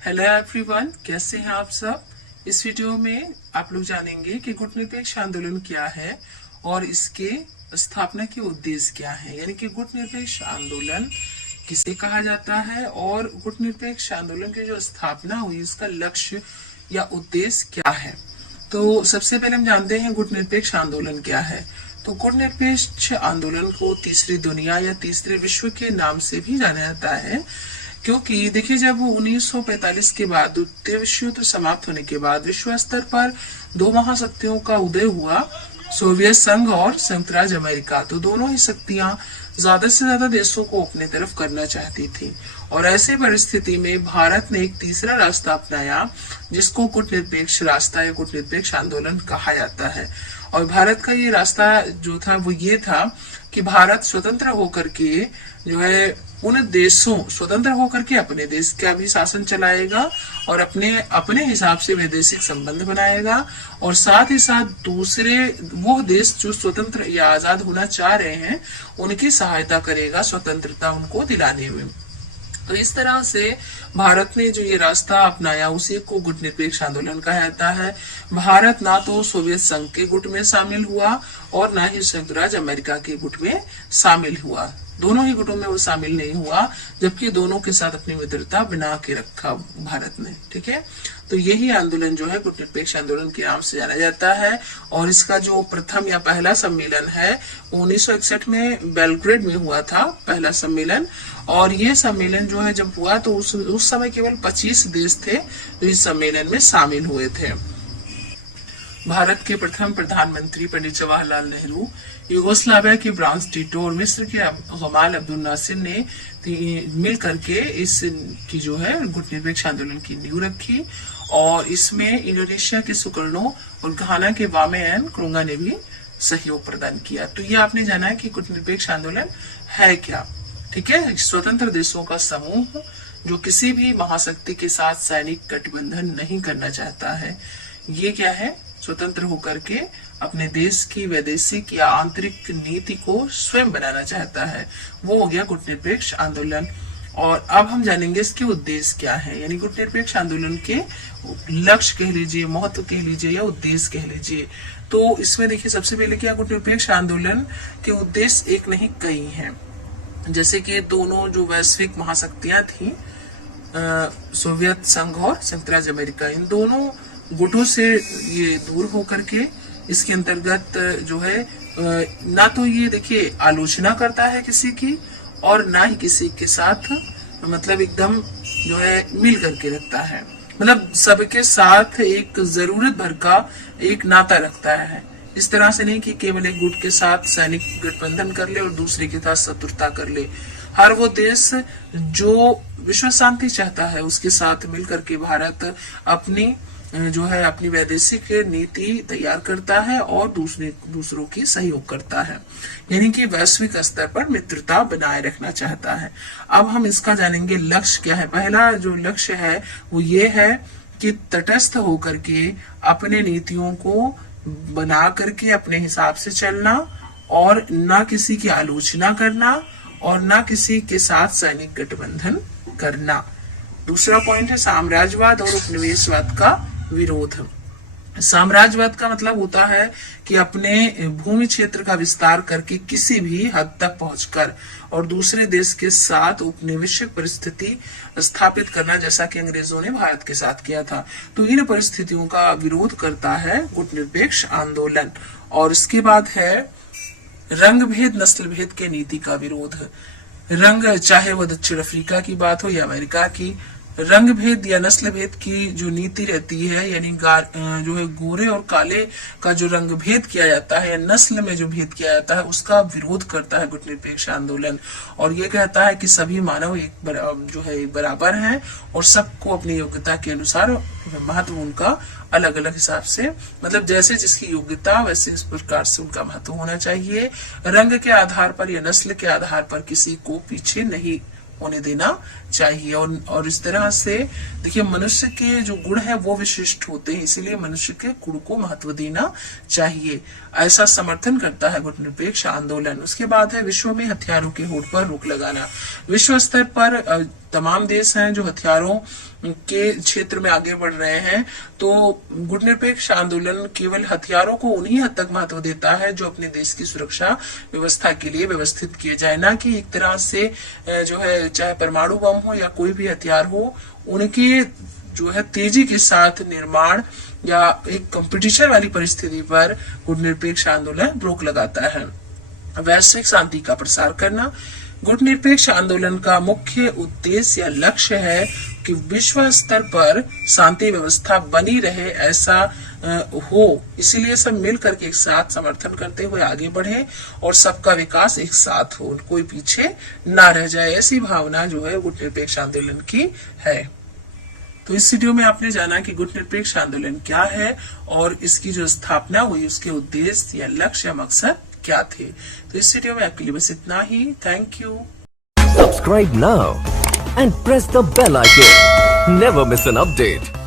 Hello everyone, कैसे हैं आप सब। इस वीडियो में आप लोग जानेंगे कि गुटनिरपेक्ष आंदोलन क्या है और इसके स्थापना के उद्देश्य क्या है, यानी कि गुटनिरपेक्ष आंदोलन किसे कहा जाता है और गुटनिरपेक्ष आंदोलन की जो स्थापना हुई उसका लक्ष्य या उद्देश्य क्या है। तो सबसे पहले हम जानते हैं गुटनिरपेक्ष आंदोलन क्या है। तो गुटनिरपेक्ष आंदोलन को तीसरी दुनिया या तीसरे विश्व के नाम से भी जाना जाता है, क्योंकि देखिए जब 1945 के बाद द्वितीय विश्व युद्ध समाप्त होने के बाद विश्व स्तर पर दो महाशक्तियों का उदय हुआ, सोवियत संघ और संयुक्त राज्य अमेरिका। तो दोनों ही शक्तियां ज्यादा से ज्यादा देशों को अपने तरफ करना चाहती थी और ऐसे परिस्थिति में भारत ने एक तीसरा रास्ता अपनाया जिसको गुटनिरपेक्ष रास्ता या गुटनिरपेक्ष आंदोलन कहा जाता है। और भारत का ये रास्ता जो था वो ये था कि भारत स्वतंत्र होकर के जो है उन देशों स्वतंत्र होकर के अपने देश का भी शासन चलाएगा और अपने अपने हिसाब से वैदेशिक संबंध बनाएगा और साथ ही साथ दूसरे वो देश जो स्वतंत्र या आजाद होना चाह रहे हैं उनकी सहायता करेगा स्वतंत्रता उनको दिलाने में। तो इस तरह से भारत ने जो ये रास्ता अपनाया उसी को गुटनिरपेक्ष आंदोलन कहा जाता है। भारत ना तो सोवियत संघ के गुट में शामिल हुआ और ना ही संयुक्त राज्य अमेरिका के गुट में शामिल हुआ, दोनों ही गुटों में वो शामिल नहीं हुआ, जबकि दोनों के साथ अपनी मित्रता बना के रखा भारत ने। ठीक है, तो यही आंदोलन जो है गुटनिरपेक्ष आंदोलन के नाम से जाना जाता है। और इसका जो प्रथम या पहला सम्मेलन है 1961 में बेलग्रेड में हुआ था पहला सम्मेलन। और ये सम्मेलन जो है जब हुआ तो उस समय केवल 25 देश थे जो इस सम्मेलन में शामिल हुए थे। भारत के प्रथम प्रधानमंत्री पंडित जवाहरलाल नेहरू, यूगोस्लाविया की ब्रांस टीटो और मिस्र के गमाल अब्दुल नासिर ने मिल करके इस की जो है गुटनिरपेक्ष आंदोलन की नींव रखी और इसमें इंडोनेशिया के सुकर्णो और घाना के वामेयान क्रोंगा ने भी सहयोग प्रदान किया। तो ये आपने जाना है कि गुटनिरपेक्ष आंदोलन है क्या। ठीक है, स्वतंत्र देशों का समूह जो किसी भी महाशक्ति के साथ सैनिक गठबंधन नहीं करना चाहता है। ये क्या है, स्वतंत्र होकर के अपने देश की वैदेशिक या आंतरिक नीति को स्वयं बनाना चाहता है, वो हो गया गुटनिरपेक्ष आंदोलन। और अब हम जानेंगे इसके उद्देश्य क्या है, यानी गुटनिरपेक्ष आंदोलन के लक्ष्य कह लीजिए, महत्व कह लीजिए या उद्देश्य कह लीजिए। तो इसमें देखिए सबसे पहले क्या, गुटनिरपेक्ष आंदोलन के उद्देश्य एक नहीं कई हैं। जैसे कि दोनों जो वैश्विक महाशक्तियां थी सोवियत संघ और संयुक्त राज्य अमेरिका, इन दोनों गुटों से ये दूर होकर के इसके अंतर्गत जो है ना तो ये देखिए आलोचना करता है किसी की और ना ही किसी के साथ मतलब एकदम जो है मिल करके रखता है, मतलब सबके साथ एक जरूरत भर का एक नाता रखता है। इस तरह से नहीं कि केवल एक गुट के साथ सैनिक गठबंधन कर ले और दूसरे के साथ शत्रुता कर ले। हर वो देश जो विश्व शांति चाहता है उसके साथ मिलकर के भारत अपनी जो है अपनी वैदेशिक नीति तैयार करता है और दूसरों की सहयोग करता है, यानी कि वैश्विक स्तर पर मित्रता बनाए रखना चाहता है। अब हम इसका जानेंगे लक्ष्य क्या है। पहला जो लक्ष्य है वो ये है कि तटस्थ होकर के अपने नीतियों को बना करके अपने हिसाब से चलना और ना किसी की आलोचना करना और ना किसी के साथ सैनिक गठबंधन करना। दूसरा पॉइंट है साम्राज्यवाद और उपनिवेशवाद का विरोध। साम्राज्यवाद का मतलब होता है कि अपने भूमि क्षेत्र का विस्तार करके किसी भी हद तक पहुंचकर और दूसरे देश के साथ उपनिवेशिक परिस्थिति स्थापित करना, जैसा कि अंग्रेजों ने भारत के साथ किया था। तो इन परिस्थितियों का विरोध करता है गुटनिरपेक्ष आंदोलन। और इसके बाद है रंग भेद नस्ल भेद के नीति का विरोध। रंग चाहे वह दक्षिण अफ्रीका की बात हो या अमेरिका की, रंग भेद या नस्ल भेद की जो नीति रहती है, यानी जो है गोरे और काले का जो रंग भेद किया जाता है या नस्ल में जो भेद किया जाता है उसका विरोध करता है गुटनिरपेक्ष आंदोलन। और ये कहता है कि सभी मानव एक बराबर हैं और सबको अपनी योग्यता के अनुसार महत्व उनका अलग अलग हिसाब से, मतलब जैसे जिसकी योग्यता वैसे इस प्रकार से उनका महत्व होना चाहिए। रंग के आधार पर या नस्ल के आधार पर किसी को पीछे नहीं होने देना चाहिए। और इस तरह से देखिए मनुष्य के जो गुण है वो विशिष्ट होते हैं, इसीलिए मनुष्य के गुण को महत्व देना चाहिए, ऐसा समर्थन करता है गुटनिरपेक्ष आंदोलन। उसके बाद है विश्व में हथियारों के होड़ पर रोक लगाना। विश्व स्तर पर तमाम देश हैं जो हथियारों के क्षेत्र में आगे बढ़ रहे हैं, तो गुटनिरपेक्ष आंदोलन केवल हथियारों को उन्हीं हद तक महत्व देता है जो अपने देश की सुरक्षा व्यवस्था के लिए व्यवस्थित किए जाए, ना कि एक तरह से जो है चाहे परमाणु बम हो या कोई भी हथियार हो, उनके जो है तेजी के साथ निर्माण या एक कंपटीशन वाली परिस्थिति पर गुटनिरपेक्ष आंदोलन रोक लगाता है। वैश्विक शांति का प्रसार करना। गुटनिरपेक्ष आंदोलन का मुख्य उद्देश्य या लक्ष्य है कि विश्व स्तर पर शांति व्यवस्था बनी रहे, ऐसा हो। इसीलिए सब मिलकर के एक साथ समर्थन करते हुए आगे बढ़े और सबका विकास एक साथ हो, कोई पीछे ना रह जाए, ऐसी भावना जो है गुटनिरपेक्ष आंदोलन की है। तो इस वीडियो में आपने जाना कि गुटनिरपेक्ष आंदोलन क्या है और इसकी जो स्थापना हुई उसके उद्देश्य या लक्ष्य या मकसद क्या थे। तो इस वीडियो में आपके लिए बस इतना ही। Thank you. Subscribe now and press the bell icon. Never miss an update.